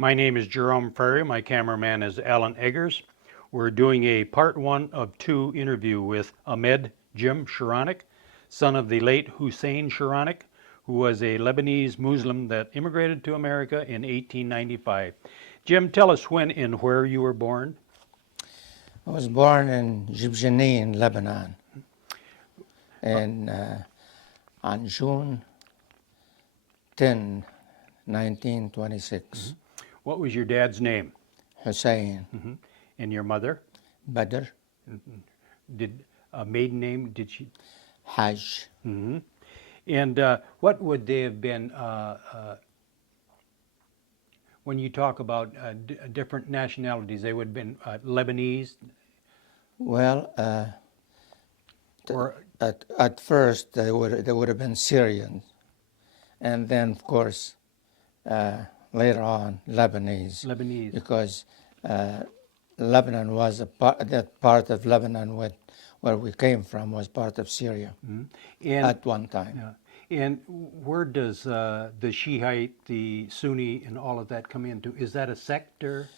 My name is Jerome Ferry. My cameraman is Alan Eggers. We're doing a part one of two interview with Ahmed Jim Sheronick, son of the late Hussein Sheronick, who was a Lebanese Muslim that immigrated to America in 1895. Jim, tell us when and where you were born. I was born in Jibjani, Lebanon, and on June 10, 1926. What was your dad's name? Hussein And your mother? Badr Did a maiden name? Did she? Hajj. And what would they have been when you talk about different nationalities? They would have been Lebanese Well, or at first they would have been Syrians, and then of course later on Lebanese, Lebanese. because Lebanon was that part of Lebanon where we came from was part of Syria And at one time. yeah. And where does the Shiite, the Sunni, and all of that come into? Is that a sect or?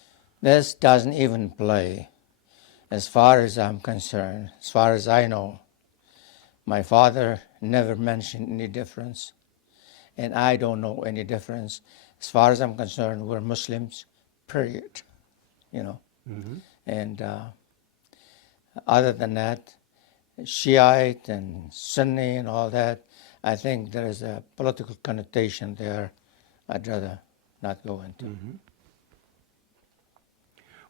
This doesn't even play, as far as I'm concerned, as far as I know. My father never mentioned any difference, and I don't know any difference. As far as I'm concerned, we're Muslims, period. You know, and other than that, Shiite and Sunni and all that, I think there is a political connotation there I'd rather not go into.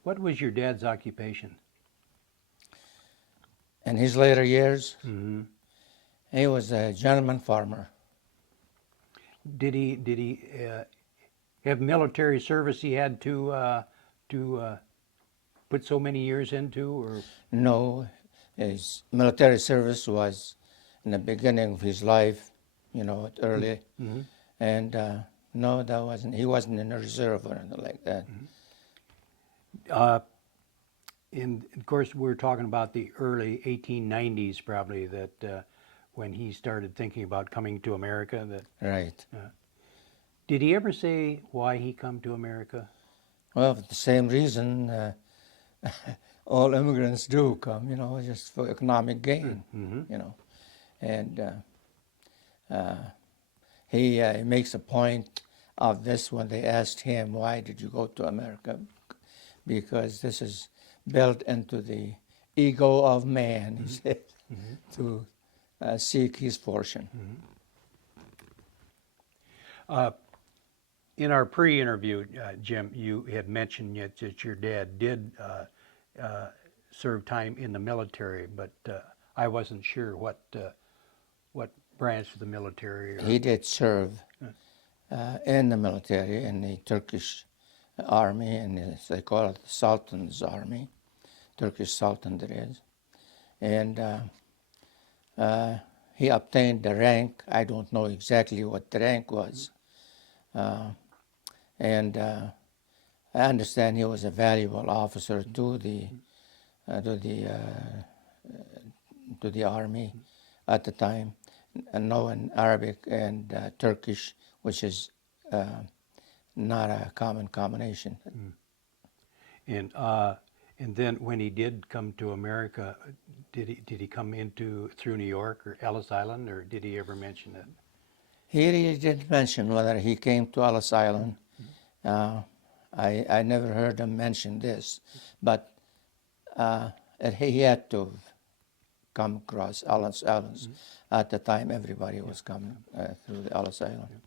What was your dad's occupation? In his later years, he was a gentleman farmer. Did he have military service he had to put so many years into, or? No, his military service was in the beginning of his life, early, and no, that wasn't. He wasn't in the reserve or anything like that. And of course, we're talking about the early 1890s, probably, that when he started thinking about coming to America. Right. Did he ever say why he come to America? Well, for the same reason all immigrants do come, just for economic gain, and he makes a point of this when they asked him, why did you go to America? Because this is built into the ego of man, he said, to seek his fortune. In our pre-interview, Jim, you had mentioned that your dad did serve time in the military, but I wasn't sure what branch of the military. He did serve in the military, in the Turkish army, and they call it the Sultan's army, Turkish Sultan that is. And he obtained the rank. I don't know exactly what the rank was. And I understand he was a valuable officer to the army at the time, knowing Arabic and Turkish, which is not a common combination. And then when he did come to America, did he come through New York or Ellis Island, or did he ever mention it? He really didn't mention whether he came to Ellis Island. I never heard him mention this, but he had to have come across Ellis Island. At the time, everybody was coming through the Ellis Island.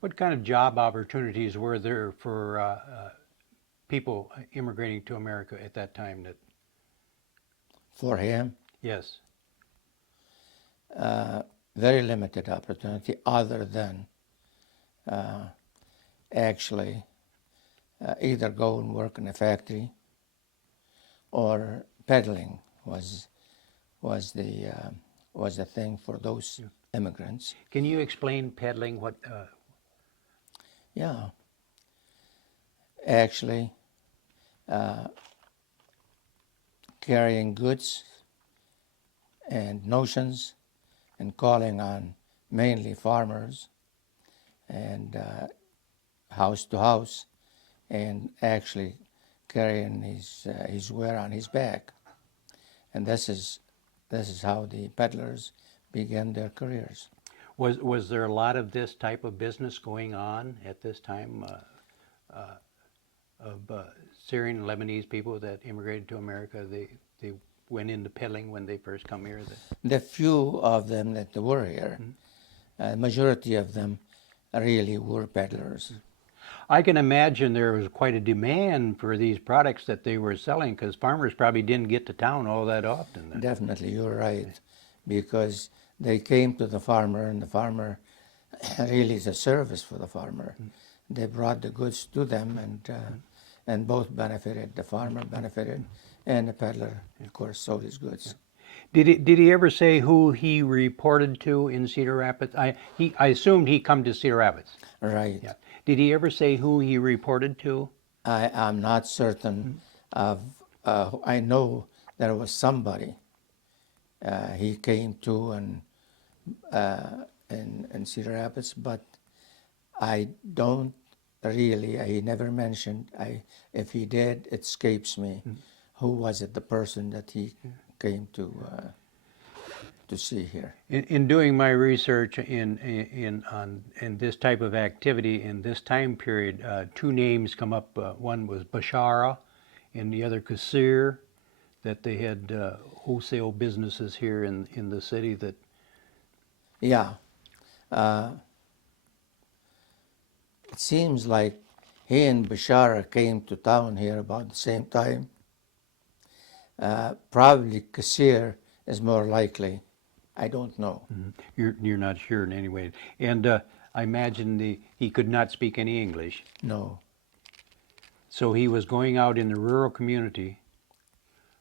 What kind of job opportunities were there for people immigrating to America at that time? For him, Yes. very limited opportunity other than actually either go and work in a factory or peddling was the thing for those immigrants. Can you explain peddling? What? Yeah. Actually, carrying goods and notions and calling on mainly farmers and house to house and actually carrying his wear on his back. And this is how the peddlers began their careers. Was there a lot of this type of business going on at this time of Syrian and Lebanese people that immigrated to America? They went into peddling when they first come here. The few of them that were here, majority of them really were peddlers. I can imagine there was quite a demand for these products that they were selling because farmers probably didn't get to town all that often then. Definitely, you're right, because they came to the farmer, and the farmer really is a service for the farmer. They brought the goods to them, and both benefited. The farmer benefited, and the peddler, of course, sold his goods. Did he ever say who he reported to in Cedar Rapids? I assumed he come to Cedar Rapids. Right. Yeah. Did he ever say who he reported to? I'm not certain of. I know there was somebody he came to in Cedar Rapids, but I don't really. He never mentioned. If he did, it escapes me. Who was it? The person that he came to see here. In doing my research in this type of activity in this time period, two names come up. One was Bashara, and the other Kasir. That they had wholesale businesses here in the city. That Yeah. It seems like he and Bashara came to town here about the same time. Probably Kasir is more likely. I don't know. you're not sure in any way. And I imagine he could not speak any English, No. so he was going out in the rural community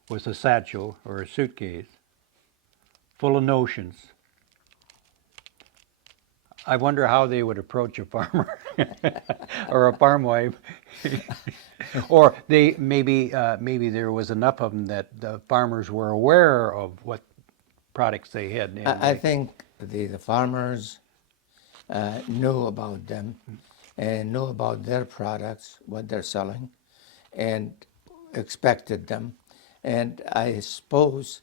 with a satchel or a suitcase full of notions. I wonder how they would approach a farmer or a farm wife, or they maybe there was enough of them that the farmers were aware of what products they had. And I think the farmers knew about them and knew about their products, what they're selling, and expected them. And I suppose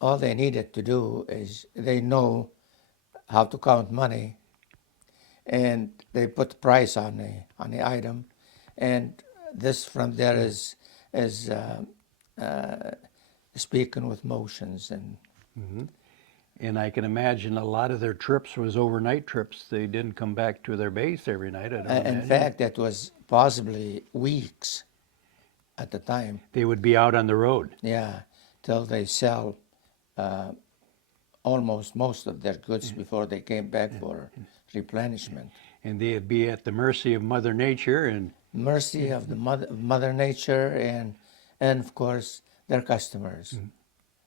all they needed to do is they know how to count money, and they put the price on the item, and this from there is speaking with motions and. And I can imagine a lot of their trips was overnight trips. They didn't come back to their base every night. I don't In imagine. fact, that was possibly weeks at the time. They would be out on the road. Yeah, till they sell almost most of their goods before they came back for replenishment. And they'd be at the mercy of Mother Nature and Mercy of the Mother Nature and of course their customers,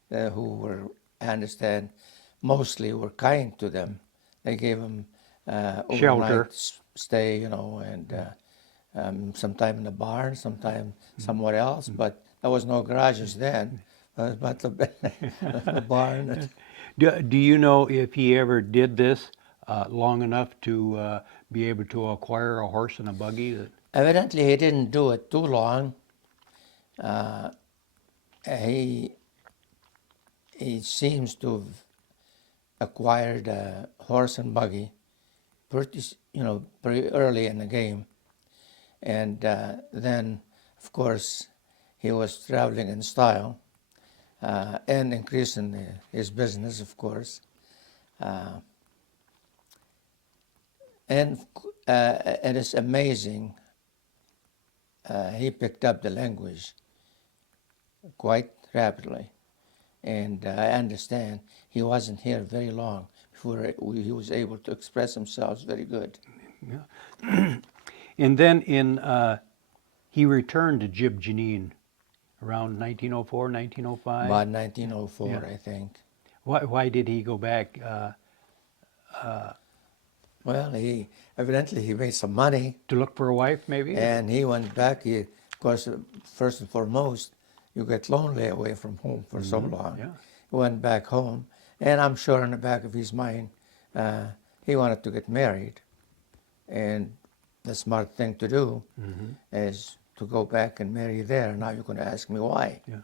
who were, I understand, mostly were kind to them. They gave them Shelter. overnight stay, and sometime in the barn, sometime somewhere else. But there was no garages then. But the barn. Do you know if he ever did this long enough to be able to acquire a horse and a buggy? Evidently, he didn't do it too long. He seems to have acquired a horse and buggy pretty early in the game, and then, of course, he was traveling in style and increasing his business, of course, and it is amazing. He picked up the language quite rapidly. And I understand he wasn't here very long before he was able to express himself very good. Yeah. And then he returned to Jib Janine around 1904, 1905. About 1904, Yeah. I think. Why did he go back? Well, he made some money, To look for a wife, maybe? and he went back. Of course, first and foremost, you get lonely away from home for so long. Yeah. He went back home, and I'm sure in the back of his mind, he wanted to get married, and the smart thing to do is to go back and marry there. Now you're going to ask me why. Yeah.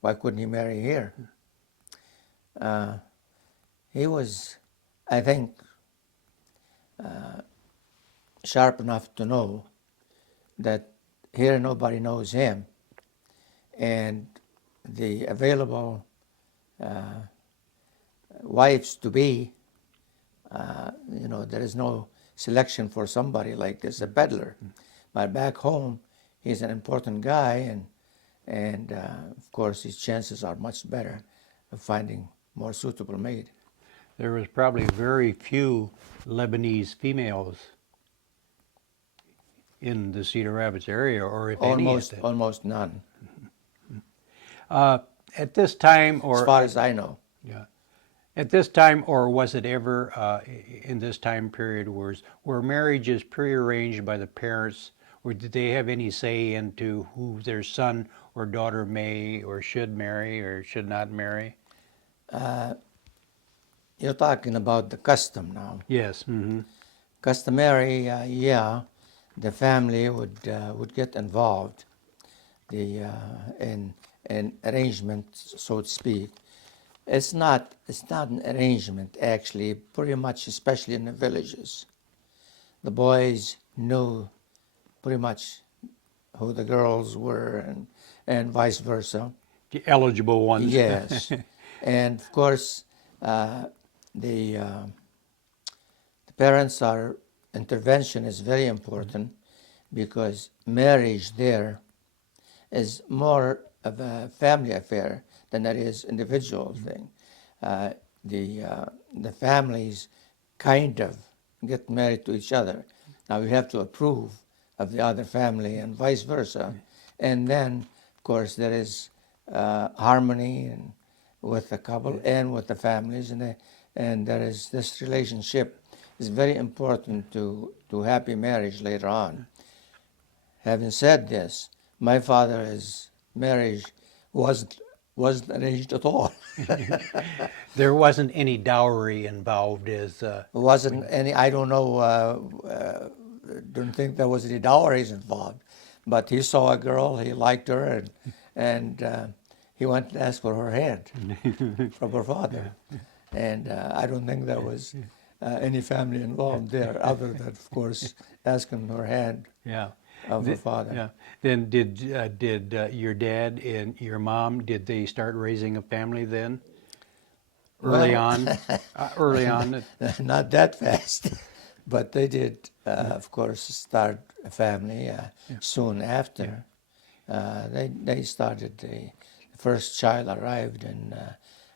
Why couldn't he marry here? He was, I think, sharp enough to know that here nobody knows him, and the available wives to be, there is no selection for somebody like this, a peddler. But back home, he's an important guy, and of course his chances are much better of finding more suitable mate. There was probably very few Lebanese females in the Cedar Rapids area, or if any. Almost none, At this time, as far as I know. yeah, at this time, or was it ever in this time period, were marriages prearranged by the parents, or did they have any say into who their son or daughter may or should marry or should not marry? You're talking about the custom now. Yes. Mm-hmm. Customary, yeah, the family would get involved, in arrangements, so to speak. It's not an arrangement actually. Pretty much, especially in the villages, the boys knew pretty much who the girls were, and vice versa. The eligible ones. Yes, and of course, the parents' intervention is very important, because marriage there is more of a family affair than it is individual thing. The families kind of get married to each other. Now you have to approve of the other family and vice versa, and then of course there is harmony and with the couple and with the families, and there is this relationship is very important to happy marriage later on. Having said this, my father's marriage wasn't arranged at all. There wasn't any dowry involved, Wasn't any. I don't know. Don't think there was any dowries involved. But he saw a girl, he liked her, and he went to ask for her hand from her father. And I don't think there was any family involved there, other than, of course, asking her hand. Yeah. Of her father. Yeah. Then did your dad and your mom, did they start raising a family then? Early Well, on? Early on? Not that fast, but they did, of course, start a family soon after. They started, the first child arrived in,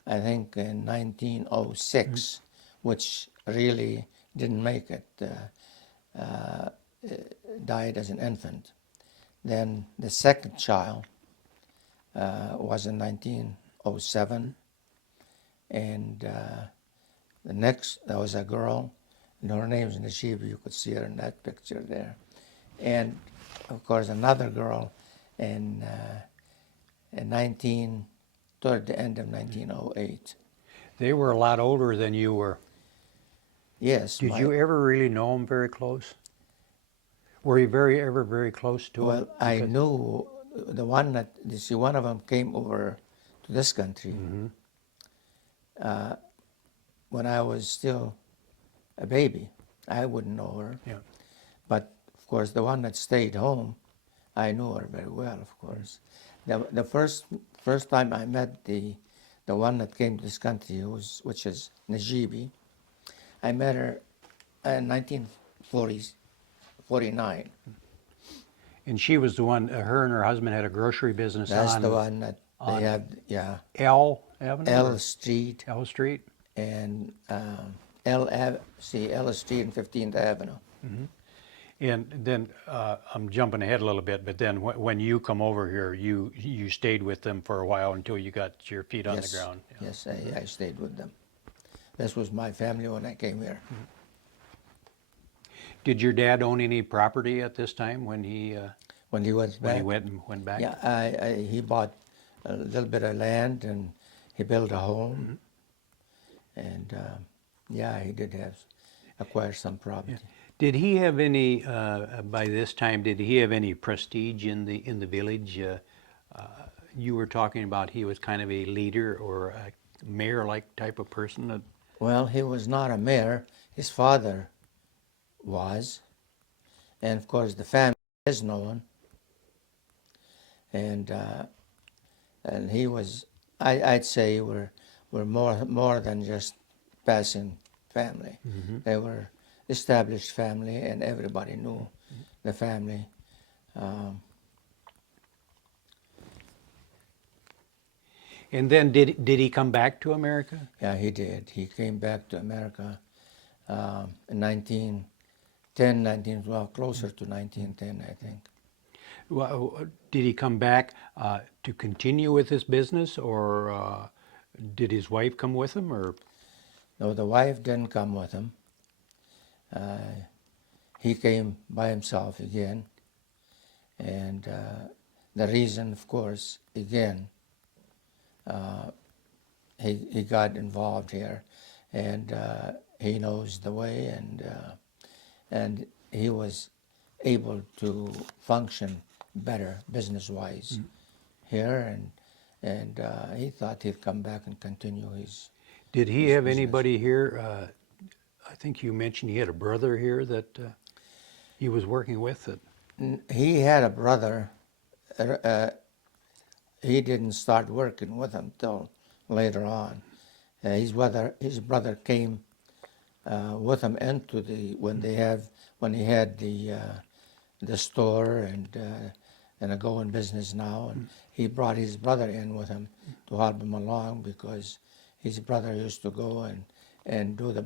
I think, in 1906, which really didn't make it. Died as an infant. Then the second child was in 1907, and the next, there was a girl, and her name's Najib. You could see her in that picture there, and of course another girl in 19 toward the end of 1908. They were a lot older than you were. Yes. Did you ever really know them very close? Were you ever very close to them? Well, I knew the one that, you see, one of them came over to this country when I was still a baby. I wouldn't know her. Yeah. But, of course, the one that stayed home, I knew her very well, of course. The first time I met the one that came to this country, which is Najibi, I met her in 1949. And she was the one, her and her husband had a grocery business That's on the one that they have, yeah. L Avenue? L Street L Street? and L Street and 15th Avenue. And then I'm jumping ahead a little bit, but then when you come over here, you stayed with them for a while until you got your feet on the ground. Yeah. Yes, I stayed with them. This was my family when I came here. Did your dad own any property at this time when he went back? went back? Yeah, he bought a little bit of land and he built a home. And yeah, he did acquire some property. Yeah. Did he have any, by this time, did he have any prestige in the village? You were talking about he was kind of a leader or a mayor-like type of person. Well, he was not a mayor. His father was, and of course the family is known. And he was. I'd say were more than just passing family. They were established family, and everybody knew the family. Um, And then did he come back to America? yeah, he did. He came back to America in 1910, 1912, closer to 1910, I think. Well, did he come back to continue with his business, or did his wife come with him, or? No, the wife didn't come with him. He came by himself again. And the reason, of course, again, he got involved here, and he knows the way, and he was able to function better business-wise here, and he thought he'd come back and continue his. Did he His have business. anybody here? I think you mentioned he had a brother here that he was working with. He had a brother. He didn't start working with him till later on. His brother came with him into the when he had the store and a going business now, and he brought his brother in with him to help him along because his brother used to go and do the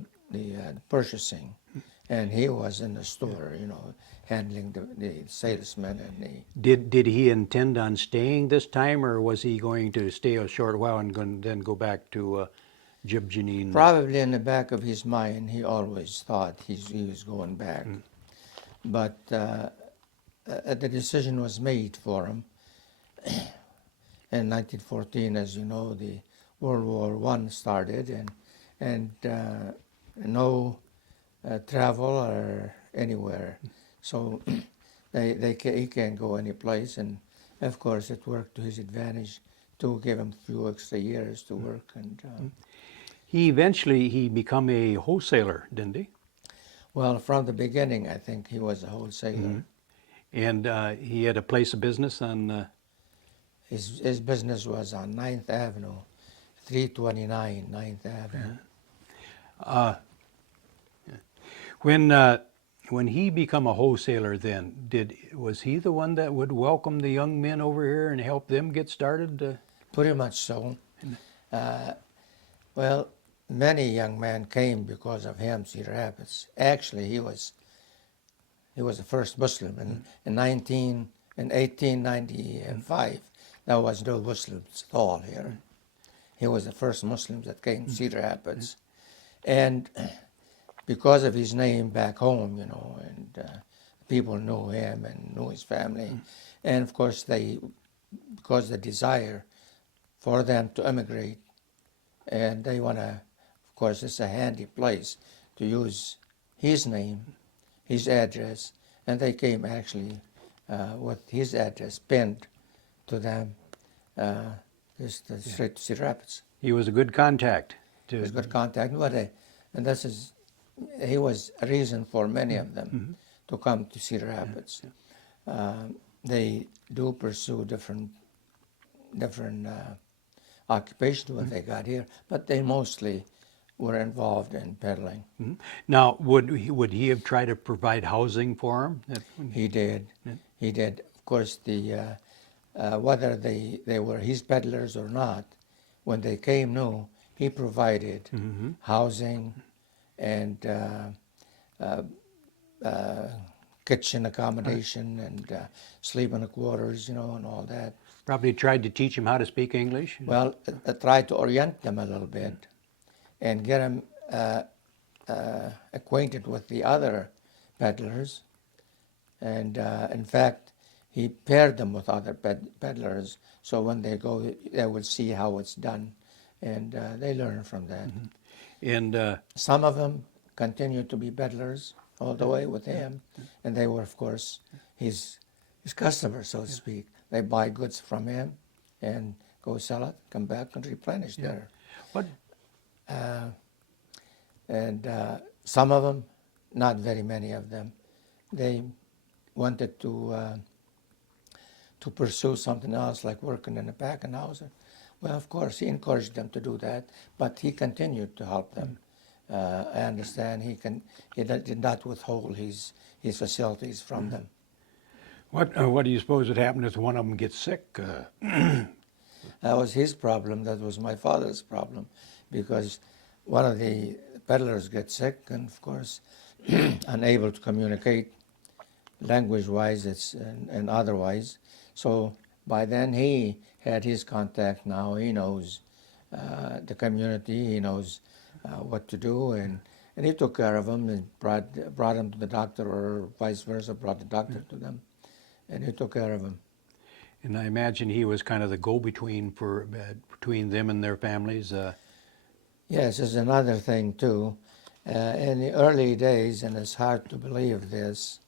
purchasing, and he was in the store, handling the salesmen and the. Did he intend on staying this time, or was he going to stay a short while and then go back to Jib Janine? Probably in the back of his mind, he always thought he was going back. But the decision was made for him. In 1914, as you know, the World War I started, and no travel or anywhere. So he can't go any place, and of course it worked to his advantage to give him a few extra years to work. And He eventually become a wholesaler, didn't he? well, from the beginning, I think he was a wholesaler. And he had a place of business on. His business was on 9th Avenue, 329 9th Avenue. When he become a wholesaler, then was he the one that would welcome the young men over here and help them get started? Pretty much so. Well, many young men came because of him, Cedar Rapids. Actually, he was the first Muslim in 1895. There was no Muslims at all here. He was the first Muslim that came to Cedar Rapids, and because of his name back home, and people knew him and knew his family, and of course because the desire for them to immigrate, and they want to, of course, it's a handy place to use his name, his address, and they came actually with his address pinned to them, just straight to Cedar Rapids. He was a good contact. He was good contact, and he was a reason for many of them to come to Cedar Rapids. They do pursue different occupations when they got here, but they mostly were involved in peddling. Now, would he have tried to provide housing for him? He did. He did. Of course, whether they were his peddlers or not, when they came new, he provided housing and kitchen accommodation and sleeping quarters, and all that. Probably tried to teach him how to speak English. Well, I tried to orient them a little bit and get them acquainted with the other peddlers. And in fact, he paired them with other peddlers, so when they go, they would see how it's done, and they learn from that. And Some of them continue to be peddlers, all the way with him, and they were, of course, his customers, so to speak. They buy goods from him and go sell it, come back and replenish there. What? And some of them, not very many of them, they wanted to pursue something else, like working in a packing house. Well, of course, he encouraged them to do that, but he continued to help them. I understand he did not withhold his facilities from them. What do you suppose would happen if one of them gets sick? That was his problem. That was my father's problem, because one of the peddlers gets sick, and of course, unable to communicate language-wise and otherwise. So by then he had his contact. Now he knows the community. He knows what to do, and he took care of them and brought them to the doctor, or vice versa, brought the doctor to them, and he took care of them. And I imagine he was kind of the go-between between them and their families. Yes, there's another thing too. In the early days, and it's hard to believe this,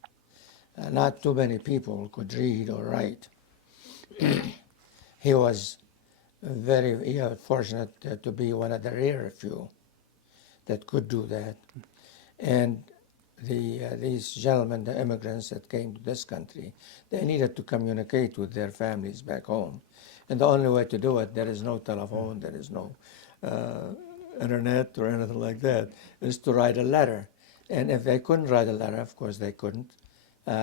not too many people could read or write. He was very fortunate to be one of the rare few that could do that. And these gentlemen, the immigrants that came to this country, they needed to communicate with their families back home. And the only way to do it, there is no telephone, there is no internet or anything like that, is to write a letter. And if they couldn't write a letter, of course they couldn't,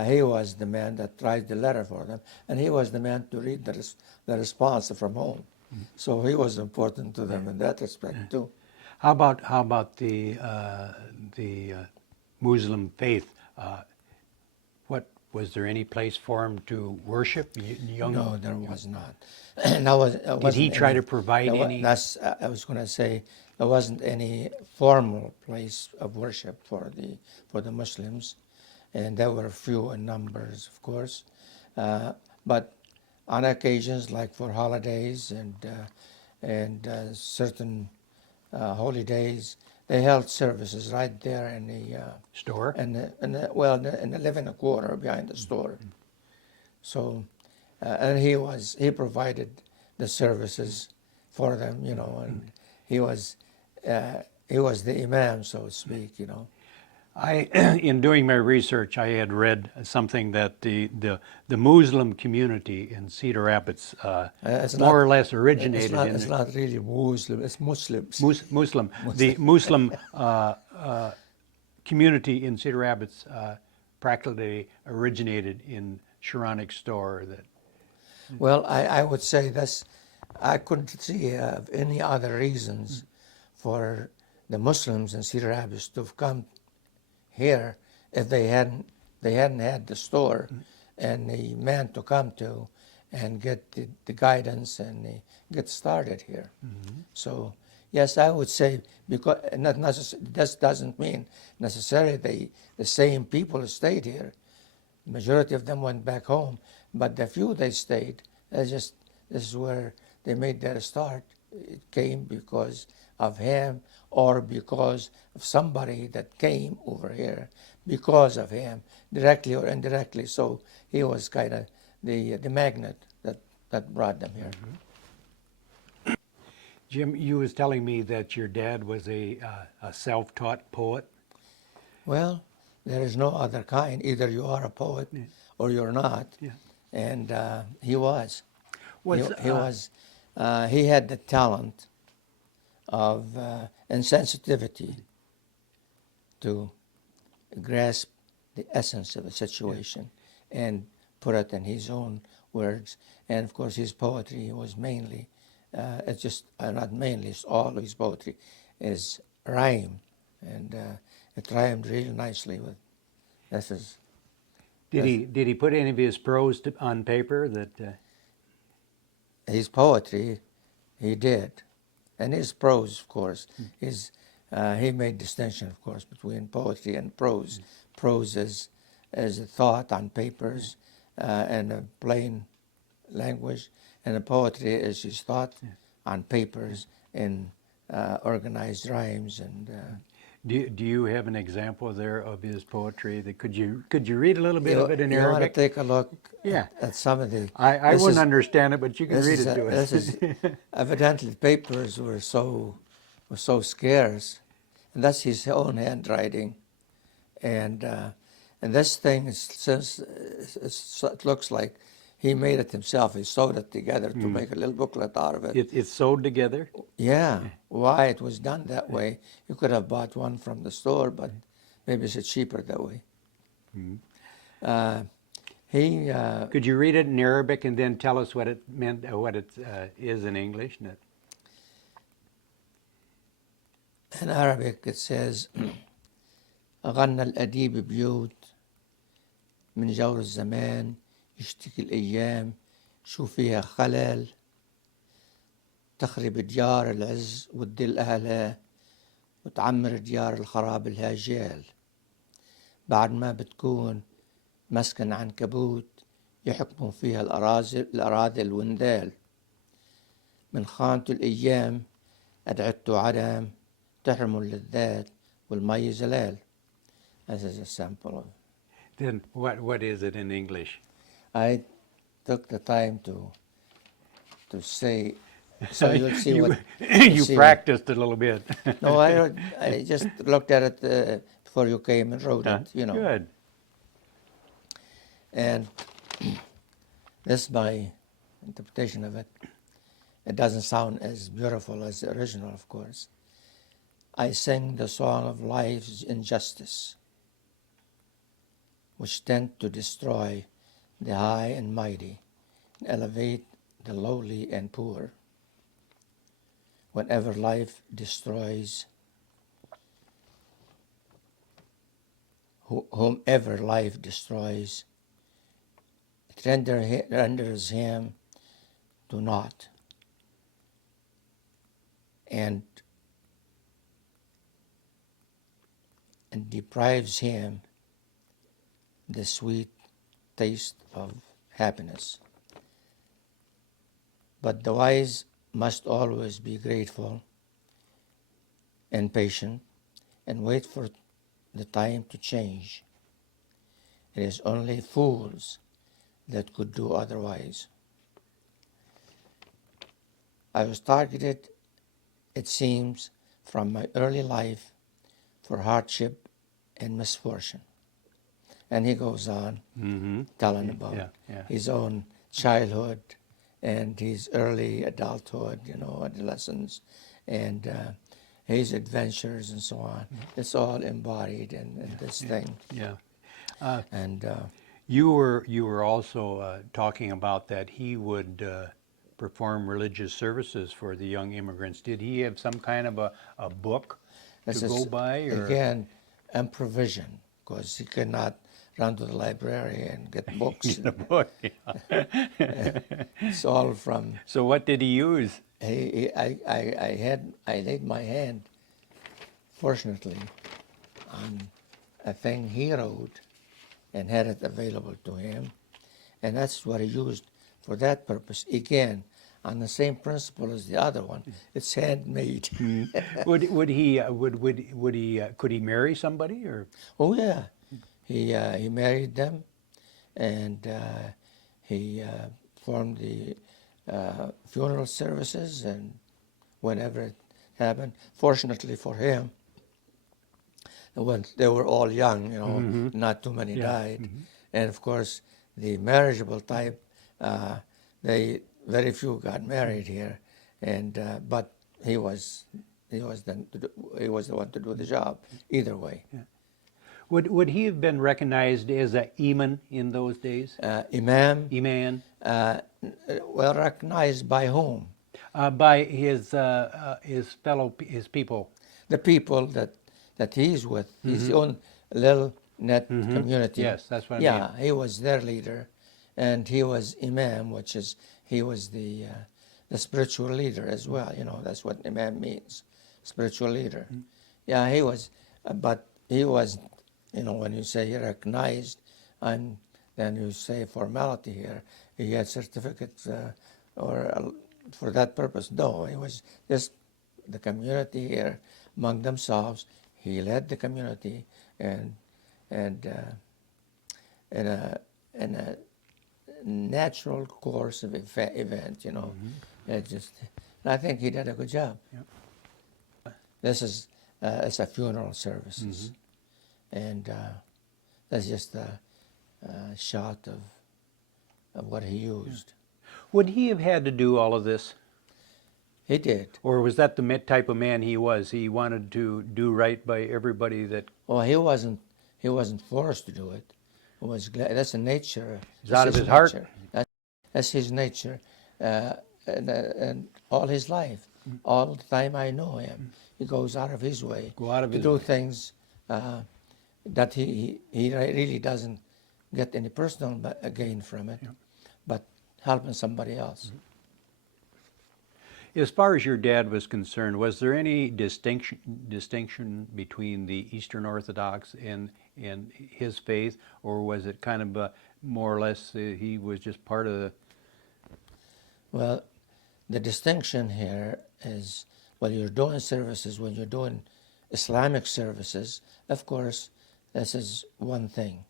he was the man that wrote the letter for them, and he was the man to read the response from home. So he was important to them in that respect too. How about the Muslim faith? What was there any place for him to worship? No, there was not. Did he try to provide any? I was going to say there wasn't any formal place of worship for the Muslims, and there were few in numbers, of course. But on occasions, like for holidays and certain holy days, they held services right there in the Store? in the living quarter behind the store. So, and he provided the services for them, and he was the imam, so to speak, In doing my research, I had read something that the Muslim community in Cedar Rapids more or less originated in It's not really Muslim, it's Muslims. Muslim. The Muslim community in Cedar Rapids practically originated in Sheronick's store. Well, I would say this. I couldn't see any other reasons for the Muslims in Cedar Rapids to have come here if they hadn't had the store and the man to come to and get the guidance and get started here. So yes, I would say, because this doesn't mean necessarily the same people stayed here. The majority of them went back home, but the few they stayed, this is where they made their start. It came because of him, or because of somebody that came over here because of him, directly or indirectly. So he was kind of the magnet that brought them here. Jim, you was telling me that your dad was a self-taught poet. Well, there is no other kind. Either you are a poet or you're not. Yeah. And he was. What's, He had the talent of and sensitivity to grasp the essence of a situation and put it in his own words. And of course, his poetry was mainly, it's just not mainly, it's all of his poetry is rhyme, and it rhymed really nicely with. This is. Did he put any of his prose on paper that? His poetry, he did, and his prose, of course, he made distinction, of course, between poetry and prose. Prose is a thought on papers and a plain language, and the poetry is his thought on papers in organized rhymes and. Do you have an example there of his poetry? That could you read a little bit of it in You want to Arabic? take a look Yeah. at some of the. I This wouldn't is understand it, but you can read it to us. this is evidently papers were so scarce, and that's his own handwriting, and uh, and this thing is since it looks like he made it himself. He sewed it together to make a little booklet out of it. It's sewed together. Yeah, why it was done that way? You could have bought one from the store, but maybe it's cheaper that way. Uh, he Could you read it in Arabic and then tell us what it meant, what it is in English? in Arabic it says غنى الأديب بيوت من جور الزمان يشتكي الأيام شو فيها خلل تخرب ديار العز وتدل أهلها وتعمر ديار الخراب الهاجال بعد ما بتكون مسكن عنكبوت يحكموا فيها الأراضي الوندال من خانة الأيام أدعته عدم تحرموا اللذات والمي زلال. This is a sample of. Then what is it in English? I took the time to say, so you'll see you what. you see practiced a little bit. No, I just looked at it before you came and wrote it, you know. Good. And this is my interpretation of it. It doesn't sound as beautiful as the original, of course. I sing the song of life's injustice, which tend to destroy the high and mighty, and elevate the lowly and poor. Whenever life destroys, whomever life destroys, it renders him to naught, and deprives him the sweet taste of happiness. But the wise must always be grateful and patient and wait for the time to change. It is only fools that could do otherwise. I was targeted, it seems, from my early life for hardship and misfortune. And he goes on telling about his own childhood and his early adulthood, adolescence, and his adventures and so on. It's all embodied in this thing. Yeah. And You were also talking about that he would perform religious services for the young immigrants. Did he have some kind of a book this to is, go by? Or? again, improvisation, because he could not run to the library and get books. The book. Yeah. It's all from. So what did he use? I laid my hand, fortunately, on a thing he wrote and had it available to him, and that's what he used for that purpose. Again, on the same principle as the other one, it's handmade. Could he marry somebody or? Oh yeah, he married them, and he performed the funeral services and whenever it happened. Fortunately for him, when they were all young, not too many died, and of course the marriageable type, very few got married here, and but he was the one to do the job either way. Yeah. Would he have been recognized as an imam in those days? Imam. Imam. Well, recognized by whom? By his people. The people that he's with. His own little net community. Yes, that's what I mean. Yeah, he was their leader, and he was imam, which is he was the spiritual leader as well. That's what imam means, spiritual leader. Yeah, he was, but he was, when you say recognized, and then you say formality here, he had certificates for that purpose. No, it was just the community here among themselves. he led the community, and in a natural course of event, you know. It just, I think he did a good job. Yep. This is it's a funeral services, and that's just a shot of what he used. Would he have had to do all of this? He did. Or was that the type of man he was? He wanted to do right by everybody that... Well, he wasn't forced to do it. It was that's the nature. It's out of his heart. That's his nature, and all his life, all the time I know him, he goes out of his way to do things that he really doesn't get any personal gain from it, but helping somebody else. As far as your dad was concerned, was there any distinction between the Eastern Orthodox and his faith, or was it kind of more or less he was just part of the... Well, the distinction here is, when you're doing services, when you're doing Islamic services, of course, this is one thing.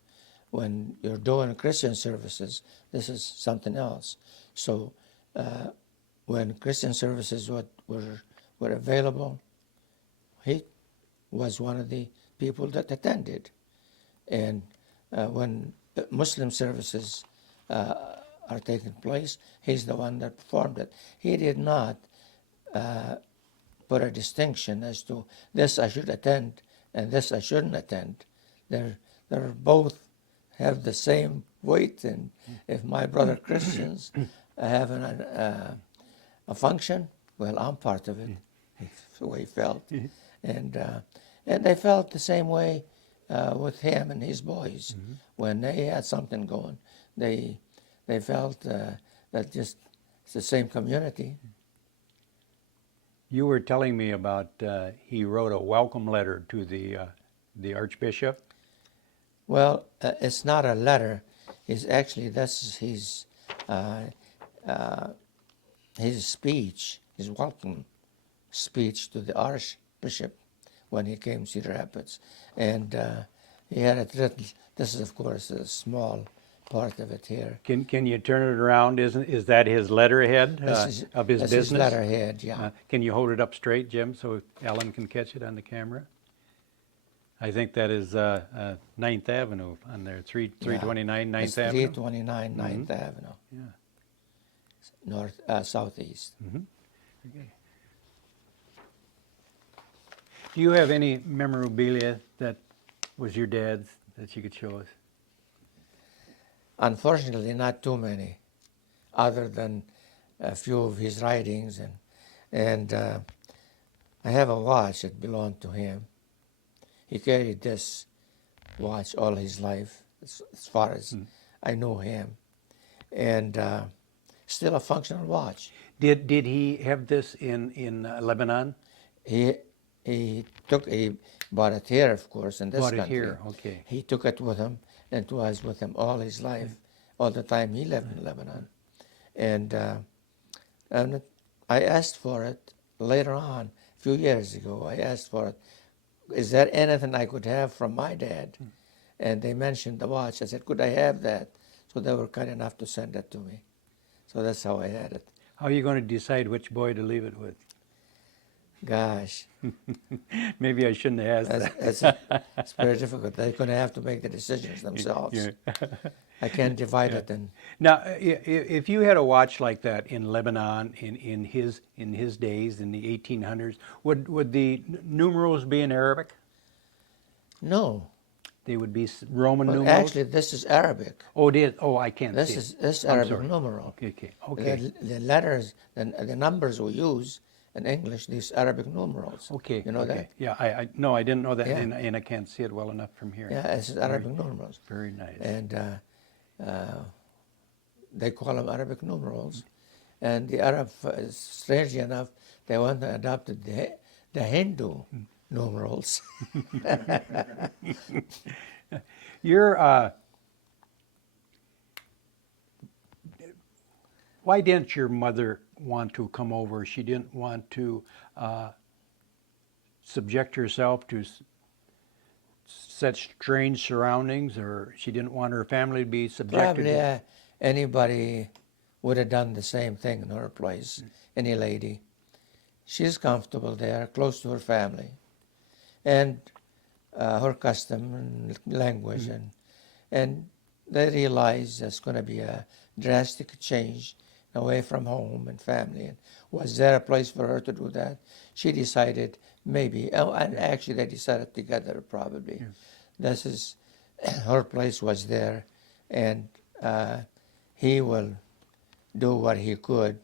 When you're doing Christian services, this is something else. So when Christian services were available, he was one of the people that attended. And when Muslim services are taking place, he's the one that performed it. He did not put a distinction as to this I should attend and this I shouldn't attend. They're both have the same weight, and if my brother Christians have a function, well, I'm part of it. That's the way he felt. And they felt the same way with him and his boys. When they had something going, they felt that just it's the same community. You were telling me about he wrote a welcome letter to the Archbishop. Well, it's not a letter. It's actually, that's his speech, his welcome speech to the Archbishop when he came to Cedar Rapids. And he had it written. This is, of course, a small part of it here. Can you turn it around? Is that his letterhead of his business? His letterhead, yeah. Can you hold it up straight, Jim, so Ellen can catch it on the camera? I think that is 9th Avenue on there, 329 9th it's Avenue. 329 9th Avenue. Yeah. Southeast. Okay. Do you have any memorabilia that was your dad's that you could show us? Unfortunately, not too many, other than a few of his writings, and I have a watch that belonged to him. He carried this watch all his life, as far as I know him, and still a functional watch. Did he have this in Lebanon? He bought it here, of course, in this Bought country. it here, okay. He took it with him, and was with him all his life, all the time he lived in Lebanon. And I asked for it later on, a few years ago. I asked for it. Is there anything I could have from my dad? And they mentioned the watch. I said, could I have that? So they were kind enough to send it to me. So that's how I had it. How are you going to decide which boy to leave it with? Gosh. Maybe I shouldn't have asked that. It's very difficult. They're going to have to make the decisions themselves. Yeah. I can't divide it. And Now, if you had a watch like that in Lebanon in his days in the 1800s, would the numerals be in Arabic? no. They would be Roman Well, numerals. actually, this is Arabic. Oh, it is. Oh, I can't This see. is this I'm Arabic sorry. numeral. Okay. The letters, the numbers we use in English, these Arabic numerals. Okay. You know okay. that? Yeah, I no, I didn't know that, Yeah. and I can't see it well enough from here. Yeah, it's Arabic numerals. Very nice. And they call them Arabic numerals. And the Arab, strangely enough, they went and adopted the Hindu numerals. Why didn't your mother want to come over? She didn't want to subject herself to such strange surroundings, or she didn't want her family to be subjected Probably to? anybody would have done the same thing in her place, any lady. She's comfortable there, close to her family, and her custom and language, and they realize there's going to be a drastic change away from home and family. And was there a place for her to do that? She decided maybe, and actually they decided together probably. This is her place was there, and he will do what he could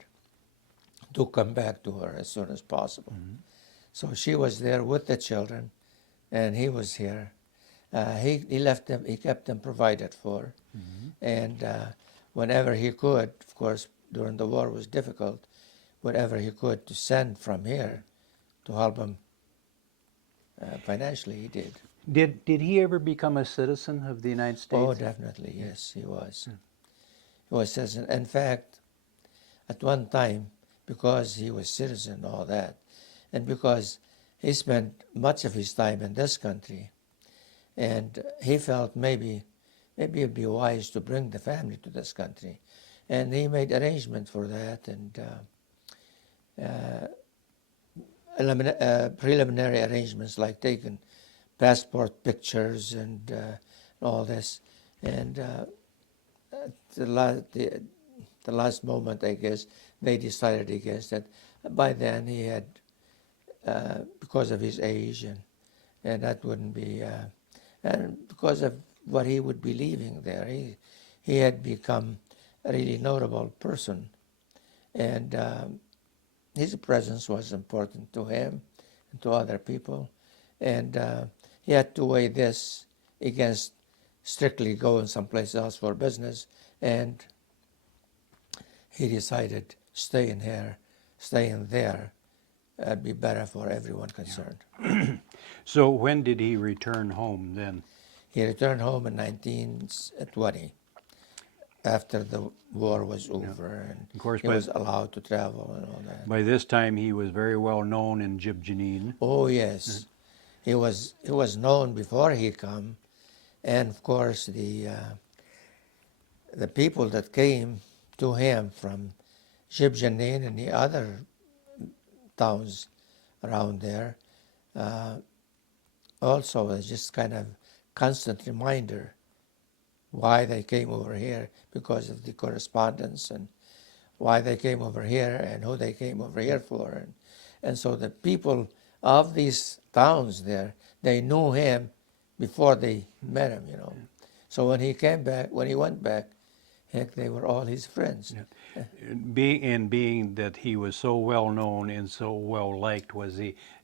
to come back to her as soon as possible. So she was there with the children, and he was here. He left them, he kept them provided for, and whenever he could, of course, during the war was difficult, whatever he could to send from here to help them financially, he did. Did he ever become a citizen of the United States? Oh, definitely, yes, he was. He was citizen. In fact, at one time, because he was citizen and all that, and because he spent much of his time in this country, and he felt maybe it'd be wise to bring the family to this country, and he made arrangements for that, and preliminary arrangements like taking passport pictures and all this, and the last moment, I guess, they decided against it. By then, he had, because of his age, and that wouldn't be, and because of what he would be leaving there, he had become a really notable person, and his presence was important to him and to other people, and he had to weigh this against strictly going someplace else for business, and he decided staying here, staying there, would be better for everyone concerned. So when did he return home then? He returned home in 1920, after the war was over, and Of course, he was allowed to travel and all that. by this time he was very well known in Jib Jeanine. Oh yes, he was known before he come, and of course the people that came to him from Jib Jeanine and the other towns around there, also was just kind of constant reminder why they came over here, because of the correspondence, and why they came over here and who they came over here for. And so the people of these towns there, they knew him before they met him, you know. So when he came back, when he went back, heck, they were all his friends. Being that he was so well known and so well liked,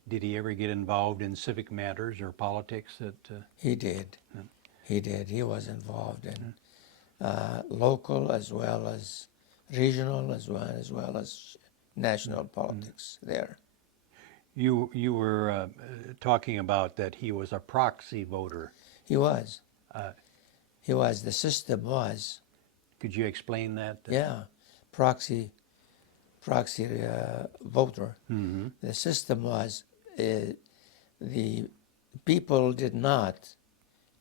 did he ever get involved in civic matters or politics? He did. He did. He was involved in local as well as regional as well as national politics there. You were talking about that he was a proxy voter. He was. He was. The system was. Could you explain that? Yeah, proxy voter. Mm-hmm. The system was the people did not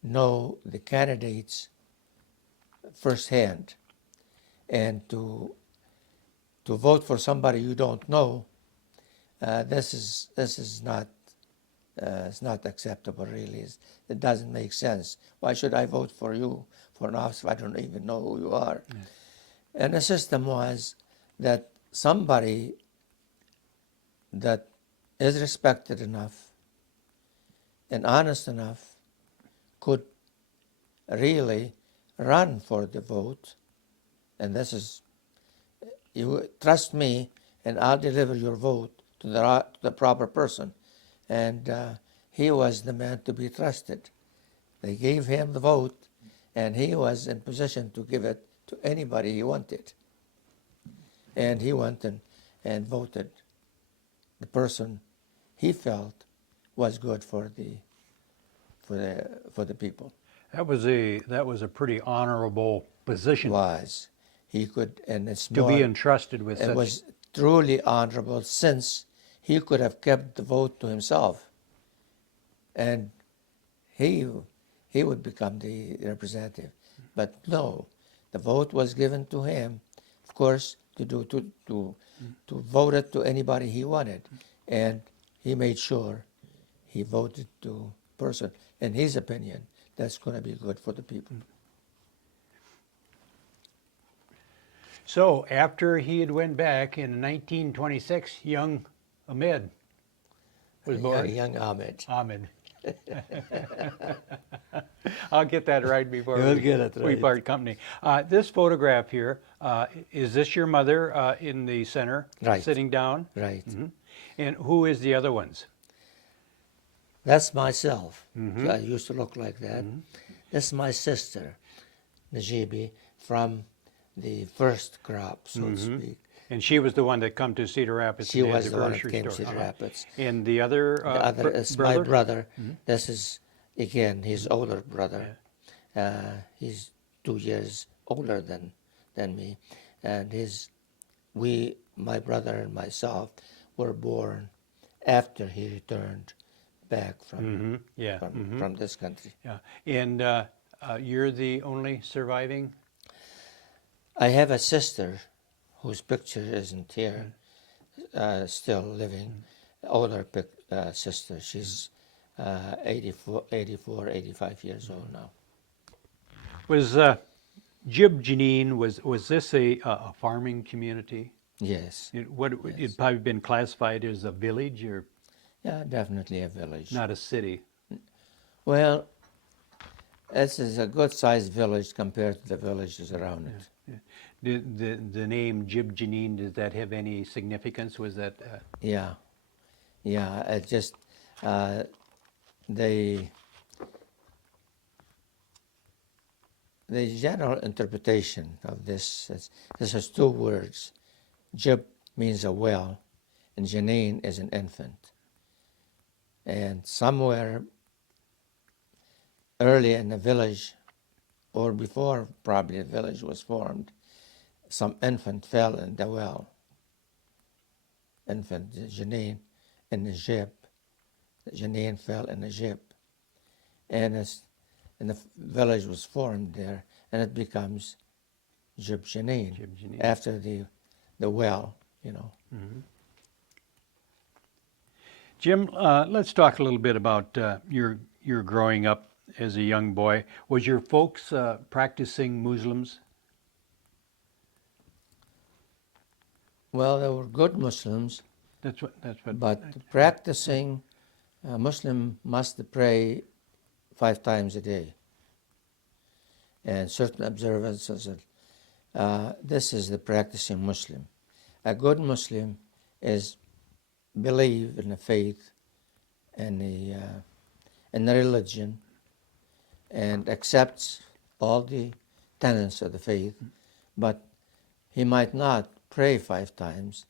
know the candidates firsthand, and to vote for somebody you don't know, this is not it's not acceptable, really. It doesn't make sense. Why should I vote for you for an office if I don't even know who you are? Yeah. And the system was that somebody that is respected enough and honest enough could really run for the vote, and this is, you trust me and I'll deliver your vote to the proper person. And he was the man to be trusted. They gave him the vote, and he was in position to give it to anybody he wanted. And he went and voted the person he felt was good for the people. That was a pretty honorable position. Was. He could, and it's to more, be entrusted with it such. was truly honorable, since he could have kept the vote to himself, and he he would become the representative. But no, the vote was given to him, of course, to vote it to anybody he wanted, and he made sure he voted to person in his opinion that's going to be good for the people. So after he had went back in 1926, young Ahmed was born. Young Ahmed. Ahmed. I'll get that right before You'll we, get it we right. part company. This photograph here, is this your mother in the center, Right. sitting down? Right. And who is the other ones? That's myself. So I used to look like that. That's my sister, Najibi, from the first crop, so to speak. And she was the one that come to Cedar Rapids. She and had was the one that grocery came to store. Cedar Rapids. And the other, The other is brother? my brother. This is, again, his older brother. He's 2 years older than me. And my brother and myself were born after he returned back from from this country. Yeah. And you're the only surviving? I have a sister whose picture isn't here, still living, older sister. She's 85 years old now. Was Jib Janine, was this a farming community? Yes. It'd probably been classified as a village or Yeah, definitely a village. not a city? Well, this is a good-sized village compared to the villages around it. Did the name Jib Janine, does that have any significance? Was that Yeah, it just the general interpretation of this has two words. Jib means a well, and Janine is an infant. And somewhere early in the village, or before probably the village was formed, some infant fell in the well. Infant Janine in the jib. Janine fell in the jib. And the village was formed there, and it becomes Jib Janine, Jib Janine. after the well, you know. Jim, let's talk a little bit about your growing up as a young boy. Was your folks practicing Muslims? Well, they were good Muslims, That's what. but practicing, a Muslim must pray 5 times a day. And certain observances, this is the practicing Muslim. A good Muslim is believe in the faith and in the religion, and accepts all the tenets of the faith, but he might not pray 5 times.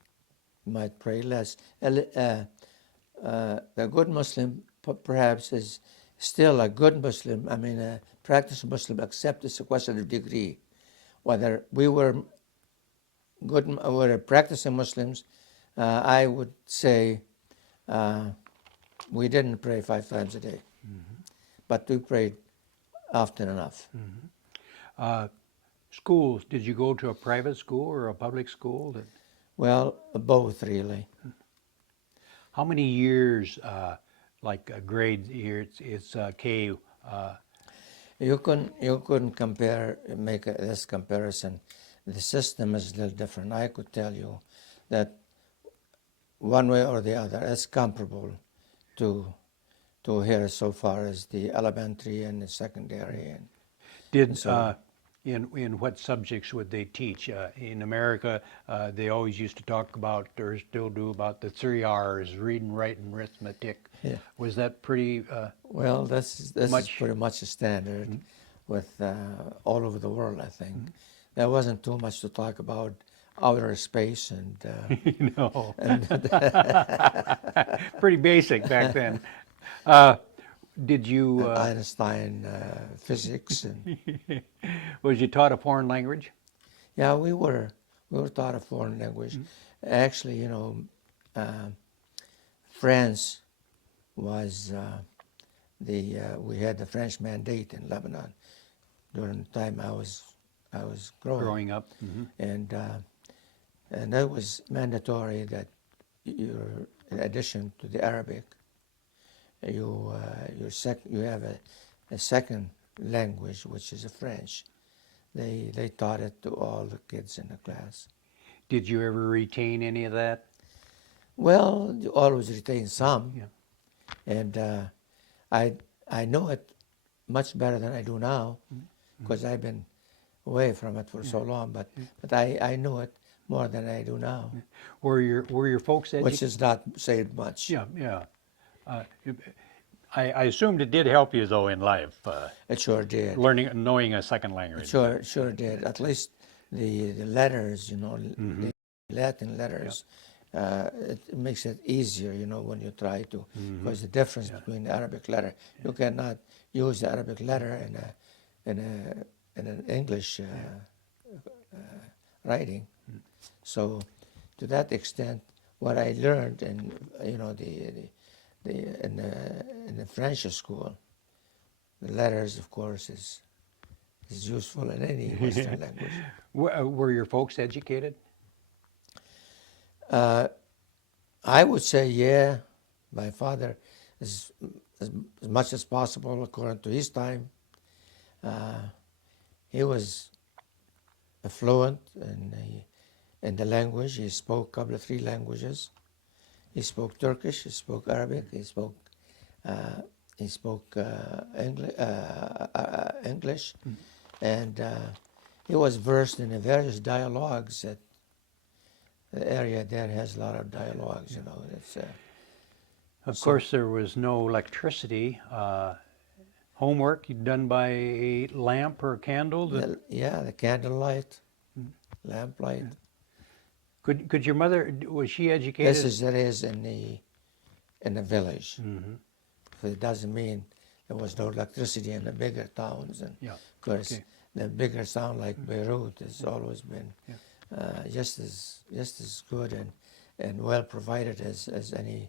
He might pray less. The good Muslim perhaps is still a good Muslim. I mean, a practicing Muslim, except it's a question of degree. Whether we were practicing Muslims, I would say we didn't pray 5 times a day, but we prayed often enough. Schools, did you go to a private school or a public school? Well, both really. How many years, like a grade here, it's K? You couldn't make this comparison. The system is a little different. I could tell you that one way or the other, it's comparable to here so far as the elementary and the secondary. And Did so, in what subjects would they teach? In America, they always used to talk about, or still do, about the 3 R's: reading, writing, arithmetic. Yeah. Was that pretty? well, this is pretty much a standard with all over the world, I think. There wasn't too much to talk about outer space and No. Pretty basic back then. Did you? Einstein physics and Was you taught a foreign language? yeah, we were taught a foreign language. Actually, you know, France was we had the French mandate in Lebanon during the time I was growing Growing up. Hmm. and that was mandatory that in addition to the Arabic, you have a second language, which is French. They taught it to all the kids in the class. Did you ever retain any of that? Well, you always retain some, Yeah. and I I know it much better than I do now because I've been away from it for so long. But I know it more than I do now, Were your folks which educated? is not saying much. Yeah, yeah. Uh, I assumed it did help you though in life, It sure did. knowing a second It language. sure did. At least the letters, the Latin letters, it makes it easier, when you try to, because the difference between the Arabic letter, you cannot use the Arabic letter in an English writing. So, to that extent, what I learned in in the French school, the letters, of course, is useful in any Western language. Were your folks educated? I would say, yeah, my father, as, as much as possible, according to his time, he was fluent in the language. He spoke a couple of three languages. He spoke Turkish. He spoke Arabic. He spoke English, and he was versed in the various dialogues. That the area there has a lot of dialogues. It's Of So- course, there was no electricity. Homework done by a lamp or candle. the candlelight, lamplight. Could your mother, was she educated? This is it is in the village. Mhm. But it doesn't mean there was no electricity in the bigger towns. And Yeah. of course, Okay. the bigger town like Beirut has always been Yeah. just as good and well provided as any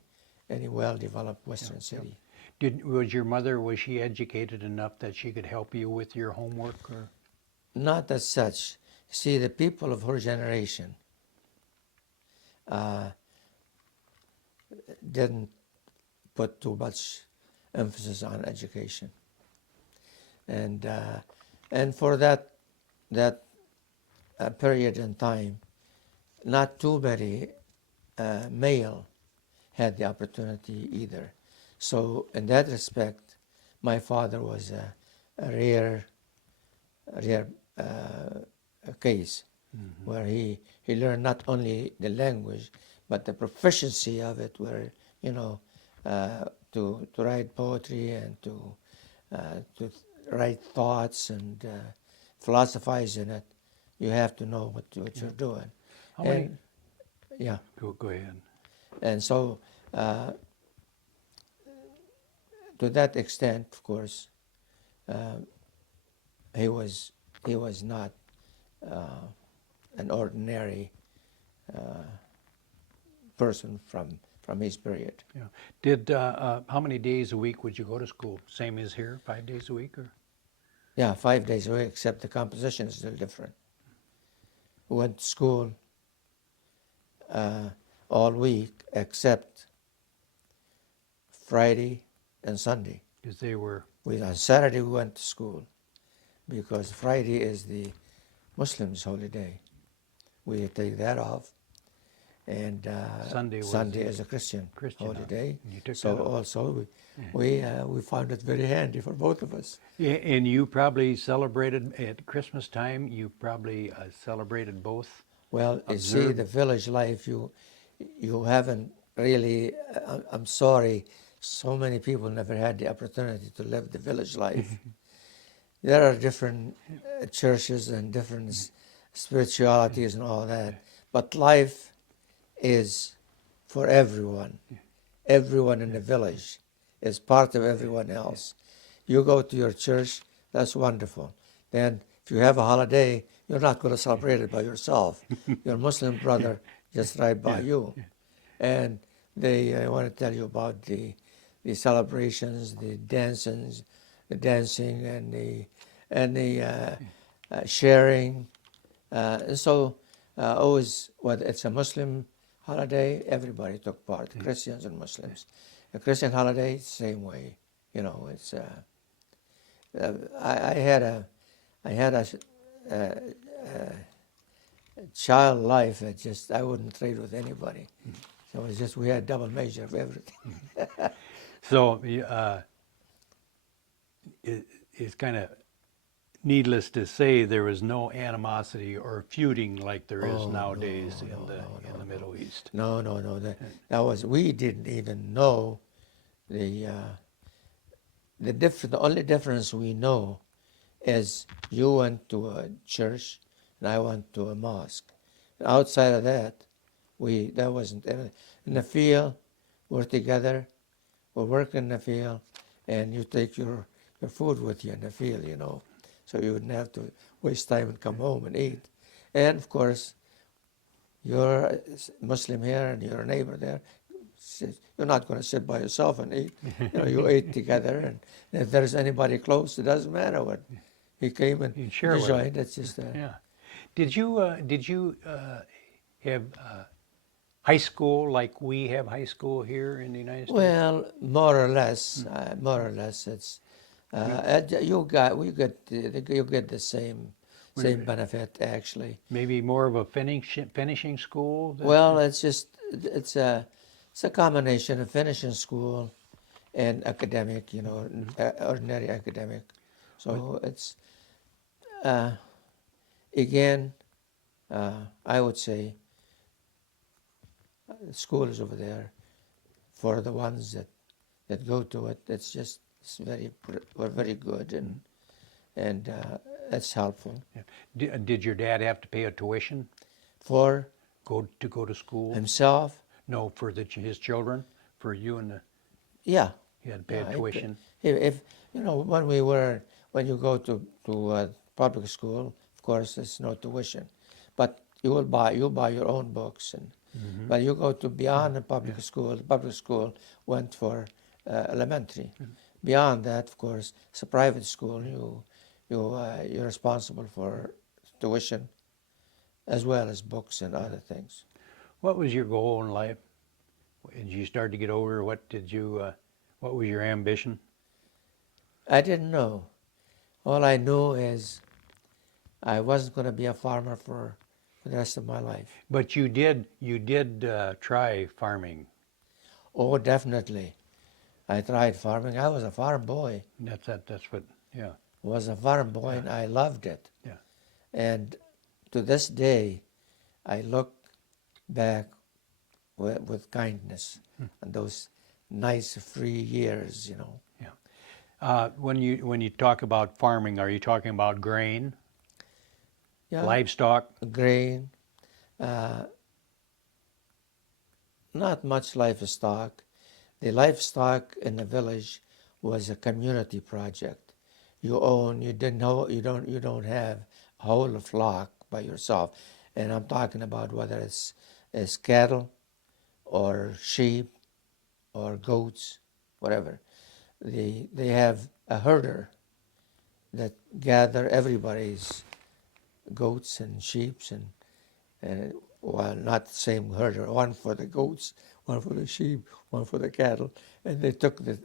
well developed Western city. Was she educated enough that she could help you with your homework? Or Not as such. See, the people of her generation didn't put too much emphasis on education, and for that period in time, not too many male had the opportunity either. So in that respect, my father was a rare case where he learned not only the language but the proficiency of it, where to write poetry and to write thoughts and philosophize in it, you have to know what you're doing. how many? And, yeah, Go ahead. and so to that extent, of course, he was not an ordinary person from his period. Yeah. How many days a week would you go to school? Same as here, 5 days a week, or? Yeah, 5 days a week, except the composition is still different. We went to school all week except Friday and Sunday. Because they were. On Saturday we went to school because Friday is the Muslims' holiday. We take that off, and Sunday was Sunday the is a Christian Christian holiday. You took So that off. also we found it very handy for both of us. Yeah, and you probably celebrated at Christmas time. You probably celebrated both. Well, you see, Observe. the village life, you haven't really. I'm sorry, so many people never had the opportunity to live the village life. There are different churches and different spiritualities and all that, but life is for everyone. Everyone in the village is part of everyone else. You go to your church, that's wonderful. Then, if you have a holiday, you're not going to celebrate it by yourself. Your Muslim brother just right by you. And they want to tell you about the celebrations, the dancing, and the sharing. And so always, whether it's a Muslim holiday, everybody took part, Christians and Muslims. A Christian holiday, same way. You know, it's. I had a child life that just I wouldn't trade with anybody. So it's just we had double measure of everything. So it's kind of needless to say there was no animosity or feuding like there is nowadays in the Middle East. No. That was we didn't even know the the only difference we know is you went to a church and I went to a mosque. Outside of that, that wasn't in the field. We're together. We're working in the field, and you take your food with you in the field. You know, so you wouldn't have to waste time and come home and eat. And of course, you're a Muslim here and you're a neighbor there. You're not going to sit by yourself and eat. You know, you eat together, and if there's anybody close, it doesn't matter what. He came and You share with joined. It's just Yeah. Did you have high school like we have high school here in the United States? well, more or less. It's you get the same benefit actually. Maybe more of a finishing school? Well, it's a combination of finishing school and academic, you know, ordinary academic. So it's again, I would say, school is over there for the ones that go to it. We're very good and it's helpful Yeah. Did your dad have to pay a tuition for go to school? himself. No, for his children, for you and Yeah, he had to pay yeah. a tuition. If you know when you go to public school, of course there's no tuition, but you buy your own books and. But you go to beyond the public school. The public school went for elementary. Beyond that, of course, it's a private school. You're responsible for tuition, as well as books and other things. What was your goal in life? As you started to get older, what was your ambition? I didn't know. All I knew is I wasn't going to be a farmer for the rest of my life. But you did try farming. Oh, definitely. I tried farming. I was a farm boy. That's what. Yeah. Was a farm boy, and I loved it. Yeah. And to this day, I look back with kindness on those nice free years, you know. Yeah. When you talk about farming, are you talking about grain, Yeah, livestock? grain, not much livestock. The livestock in the village was a community project. You don't have a whole flock by yourself. And I'm talking about whether it's cattle or sheep or goats, whatever. They have a herder that gather everybody's goats and sheep and well, not the same herder, one for the goats, one for the sheep, one for the cattle, and they took the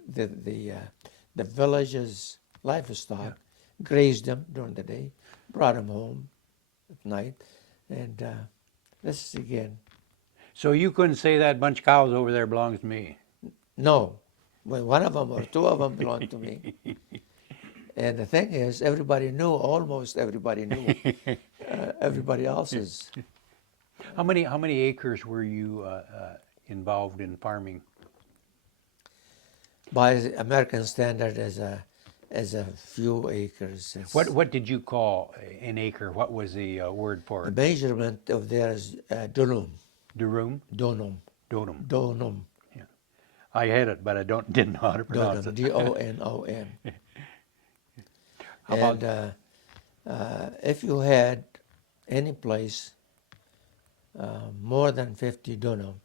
village's livestock, grazed them during the day, brought them home at night, and this is again. So you couldn't say that bunch of cows over there belongs to me. No, well, one of them or two of them belonged to me. And the thing is, almost everybody knew everybody else's. How many acres were you involved in farming? By American standard, as a few acres. What did you call an acre? What was the word for The it? measurement of there is dunum. Durum? Donum. Donum. Donum. Yeah. I had it, but I didn't know how to pronounce Donum. it. Donom. How about if you had any place more than 50 dunum,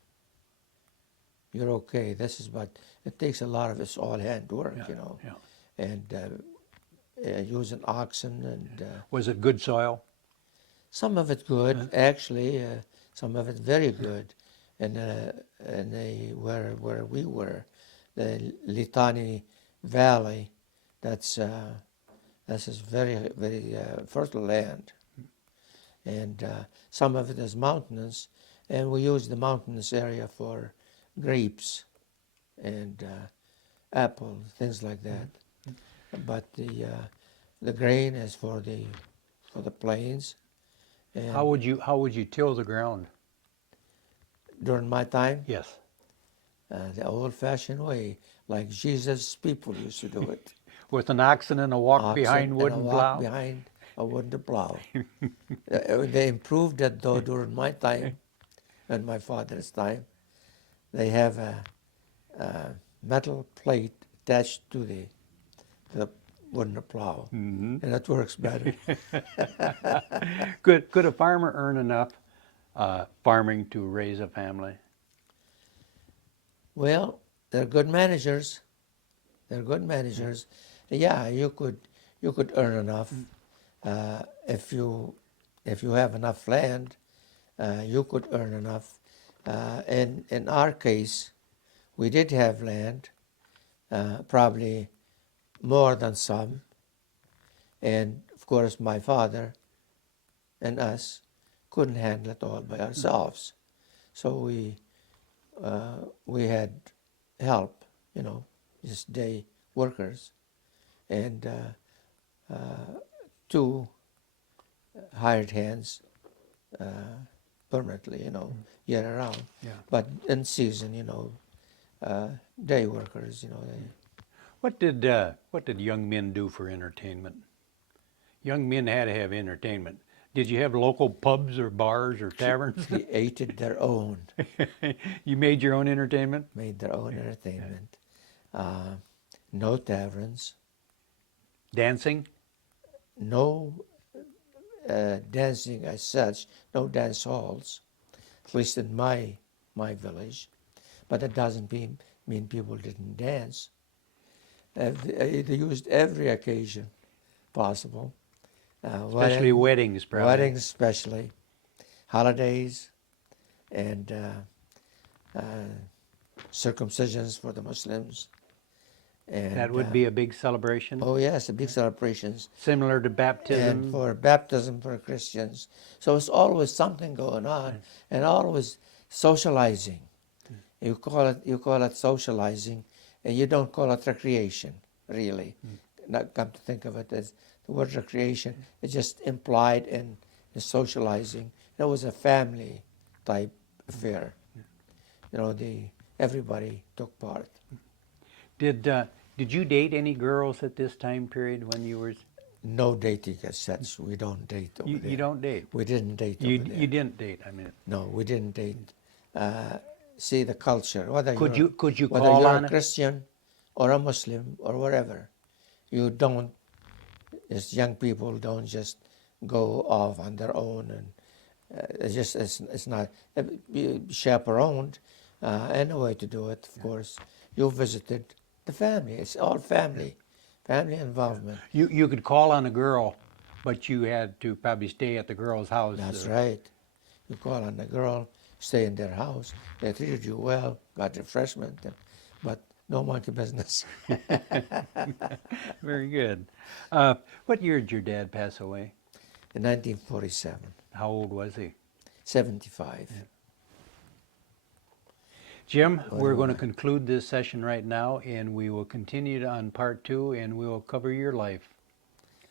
you're okay. This is, but it takes a lot of it's all hand work, Yeah, you know, yeah. and using oxen and Was it good soil? some of it good actually, some of it very good, and they where we were, the Litani Valley, that's is very fertile land, and some of it is mountainous, and we use the mountainous area for grapes and apple, things like that. But the grain is for the plains. And How would you till the ground? during my time, Yes. the old-fashioned way, like Jesus' people used to do it. With an oxen and a walk Oxen behind and a wooden walk plow? behind a wooden plow. They improved it though during my time and my father's time. They have a metal plate attached to the wooden plow, and it works better. Could a farmer earn enough farming to raise a family? Well, they're good managers. They're good managers. Yeah, you could earn enough if you have enough land. You could earn enough. In our case, we did have land, probably more than some, and of course my father and us couldn't handle it all by ourselves, so we had help, you know, just day workers, and two hired hands permanently, you know, year around. Yeah. But in season, you know, day workers, you know. What did young men do for entertainment? Young men had to have entertainment. Did you have local pubs or bars or taverns? Created their own, You made your own entertainment? made their own entertainment. No taverns, Dancing? no dancing as such, no dance halls, at least in my village. But that doesn't mean people didn't dance. They used every occasion possible. Especially weddings, probably. Weddings especially, holidays, and circumcisions for the Muslims. And That would be a big celebration, oh yes, the big celebrations. similar to And baptism. for baptism for Christians. So it's always something going on, and always socializing. You call it socializing, and you don't call it recreation, really. Not come to think of it as the word recreation, it's just implied in the socializing. It was a family type affair. You know, everybody took part. Did you date any girls at this time period when you were? No dating as such. We don't date over there. You don't date. We didn't date You over there. you didn't date. I mean, No, we didn't date. See the culture. Whether could you're, you whether call you're on a it? Christian or a Muslim or whatever, you don't. As young people don't just go off on their own, and it's not be chaperoned. And a way to do it, of course. You visited the family. It's all family involvement. You could call on a girl, but you had to probably stay at the girl's house. That's right. You call on the girl, stay in their house. They treated you well, got refreshment, but no monkey business. Very good. What year did your dad pass away? In 1947, How old was he? 75. Jim, we're going to conclude this session right now, and we will continue on part 2, and we will cover your life.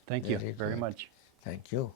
Thank you very good. much. Thank you.